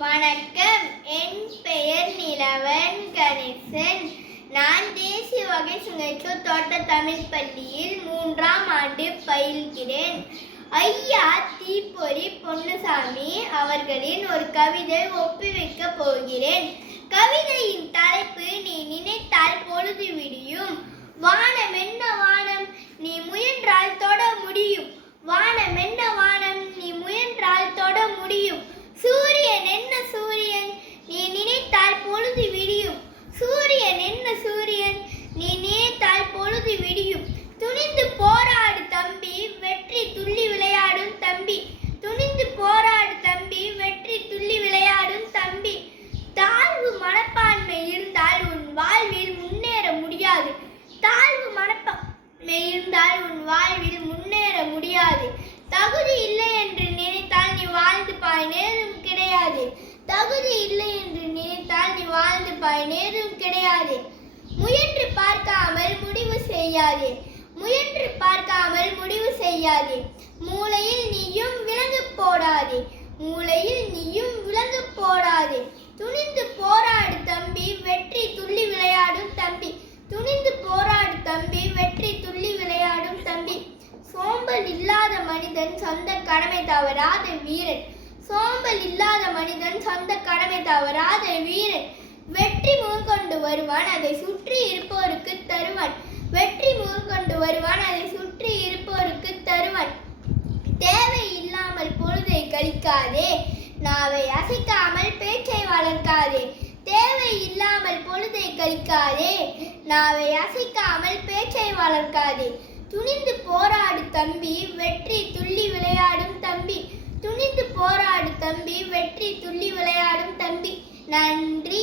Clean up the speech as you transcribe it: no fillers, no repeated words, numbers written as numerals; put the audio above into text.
வணக்கம். என் பெயர் நிலவன் கணேசன். நான் தேசிய வகை சுங்கைச்சூர் தோட்ட தமிழ் பள்ளியில் 3ஆம் ஆண்டு பயில்கிறேன். ஐயா தீப்பொறி பொன்னுசாமி அவர்களின் ஒரு கவிதை ஒப்புவிக்கப் போகிறேன். கவிதையின் தலைப்பு நீ நினைத்தால் பொழுது விடியும். வானம் என்ன வானம், நீ முயன்றால் தொட முடியும். வானம் என்ன வானம், நீ முயன்றால் தொட முடியும். சூரியன் என்ன சூரியன், நீ நினைத்தால் பொழுது விடியும். சூரியன் என்ன சூரியன், நீ நினைத்தால் பொழுது விடியும். துணிந்து போராடு தம்பி, வெற்றி துள்ளி விளையாடும் தம்பி. துணிந்து போராடு தம்பி, வெற்றி துள்ளி விளையாடும் தம்பி. தாழ்வு மனப்பான்மை இருந்தால் உன் வாழ்வில் முன்னேற முடியாது. தாழ்வு மனப்பான்மை இருந்தால் உன் வாழ்வில் முன்னேற முடியாது. தகுதி இல்லை என்று நினைத்தால் நீ வாழ்ந்து பயனேதும் கிடையாது. தகுதி இல்லை என்று நினைத்தால் நீ வாழ்ந்து பயனேதும் கிடையாது. முயன்று பார்க்காமல் முடிவு செய்யாதே. முயன்று பார்க்காமல் முடிவு செய்யாதே. மூளையில் நீயும் விலங்கு போடாதே. மூளையில் நீயும் விலங்கு போடாதே. துணிந்து போராடு தம்பி, வெற்றி துள்ளி விளையாடும் தம்பி. துணிந்து போராடு தம்பி, வெற்றி துள்ளி விளையாடும் தம்பி. சோம்பல் இல்லாத மனிதன் சொந்த கடமை தவறாத வீரன். சோம்பல் இல்லாத மனிதன் சொந்த கடமை தவறாத வீரன். வெற்றி முகங்கொண்டு வருவான், அதை சுற்றி இருப்போருக்கு தருவான். வெற்றி முகங்கொண்டு வருவான், அதை சுற்றி இருப்போருக்கு தருவான். தேவை இல்லாமல் பொழுதை கழிக்காதே. நாவை அசைக்காமல் பேச்சை வளர்க்காதே. தேவை இல்லாமல் பொழுதை கழிக்காதே. நாவை அசைக்காமல் பேச்சை வளர்க்காதே. துணிந்து போராடு தம்பி, வெற்றி துள்ளி விளையாடும் தம்பி. துணிந்து போராடு தம்பி, வெற்றி துள்ளி விளையாடும் தம்பி. நன்றி.